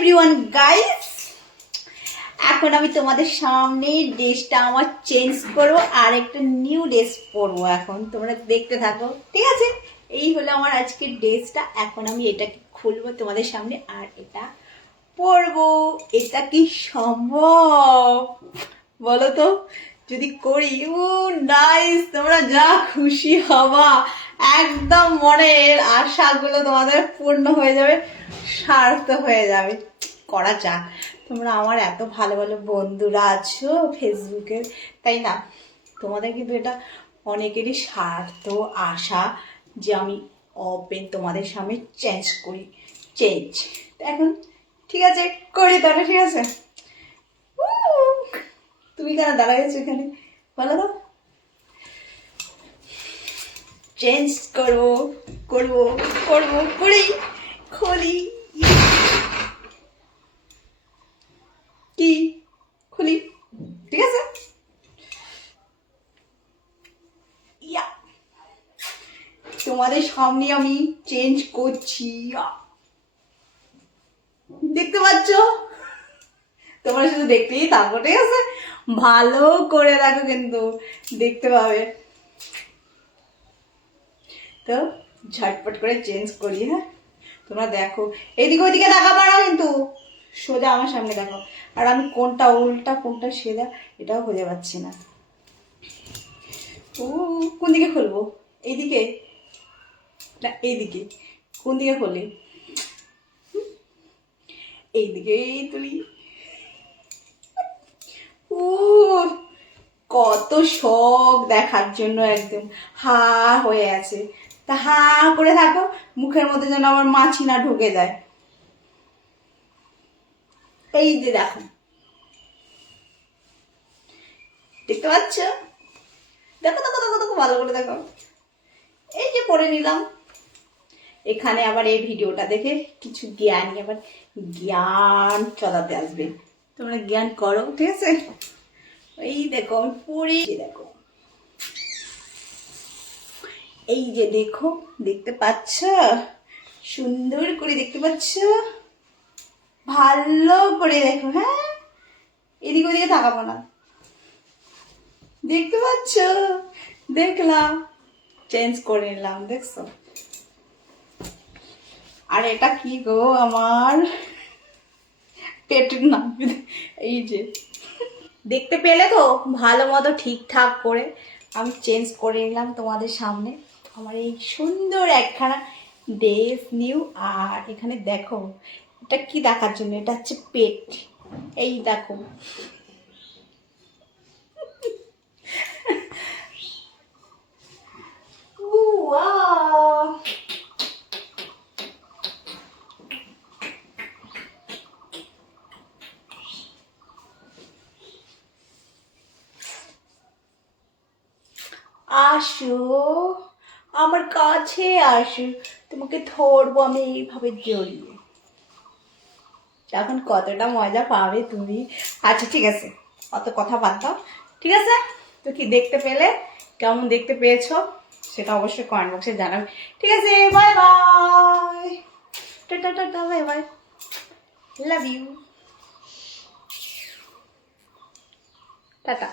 Everyone guys, এখন আমি তোমাদের সামনে ড্রেসটা আমার চেঞ্জ করব আর একটা নিউ ড্রেস পরবো। এখন তোমরা দেখতে থাকো, ঠিক আছে? এই হলো আমার আজকের ড্রেসটা। এখন আমি এটাকে খুলবো তোমাদের সামনে আর এটা পরবো। এটা কি সম্ভব বলো তো? যদি করি, ও নাইস, তোমরা যা খুশি হবা, একদম মনের আশাগুলো তোমাদের পূর্ণ হয়ে যাবে, সার্থক হয়ে যাবে। করা যাক। তোমরা আমার এত ভালো ভালো বন্ধুরা আছো ফেসবুকের, তাই না? তোমাদের কিন্তু এটা অনেকেরই স্বার্থ আশা যে আমি ওপেন তোমাদের সামনে চেঞ্জ। এখন ঠিক আছে, করি তাহলে। ঠিক আছে, তুমি কেন দাঁড়াইছো এখানে বলো তো? চেঞ্জ করবো করি খুলি কি খুলি, ঠিক আছে? ইয়া, তোমাদের সামনে আমি চেঞ্জ করছি। দেখতে পাচ্ছ? তোমরা শুধু দেখতেই থাকো, ঠিক আছে? ভালো করে দেখো, কিন্তু দেখতে পাবে। তো ঝটপট করে চেঞ্জ করি। হ্যাঁ, তোমরা দেখো, এদিকে ওইদিকে দেখাবো না, কিন্তু সোজা আমার সামনে দেখো। আর আমি কোনটা উল্টা কোনটা সেদা এটাও খুঁজে পাচ্ছি না। ও, কোন দিকে খুলবো? এইদিকে না এইদিকে? কোন দিকে খুলি? এইদিকেই তুলি। ও, কত শখ দেখার জন্য, একদম হা হয়ে আছে। তা হা করে থাকো, মুখের মধ্যে যেন আমার মাছি না ঢুকে যায়। এই যে দেখো, দেখতে পাচ্ছ? দেখো দেখো দেখো দেখো, ভালো করে দেখো। এই যে পরে নিলাম। এখানে আবার এই ভিডিওটা দেখে কিছু জ্ঞানী আবার জ্ঞান চলাতে আসবে। তোমরা জ্ঞান করো, ঠিক আছে? এই দেখো আমি পরে দেখো, এই যে দেখো, দেখতে পাচ্ছ? সুন্দর করে দেখতে পাচ্ছ? ভালো করে দেখো। হ্যাঁ, এদিকে ওদিকে তাকাবো না। দেখতে পাচ্ছ? দেখলাম, চেঞ্জ করে নিলাম, দেখছো? আর এটা কি গো, আমার পেটের নাম। এই যে দেখতে পেলে তো, ভালো মতো ঠিকঠাক করে আমি চেঞ্জ করে নিলাম তোমাদের সামনে। আমার এই সুন্দর একখানা ড্রেস নিউ। আর এখানে দেখো, এটা কি দেখার জন্য, এটা হচ্ছে পেট। এই দেখো, আসো আমার কাছে, আসো, তোমাকে ধরবো আমি এইভাবে জড়িয়ে। এখন কতটা মজা পাবে তুমি। আচ্ছা ঠিক আছে, অত কথা বাদ দাও, ঠিক আছে? তো কি দেখতে পেলে, কেমন দেখতে পেয়েছো সেটা অবশ্যই কমেন্ট বক্সে জানাবে, ঠিক আছে? Bye bye, tata tata, bye bye, love you, tata.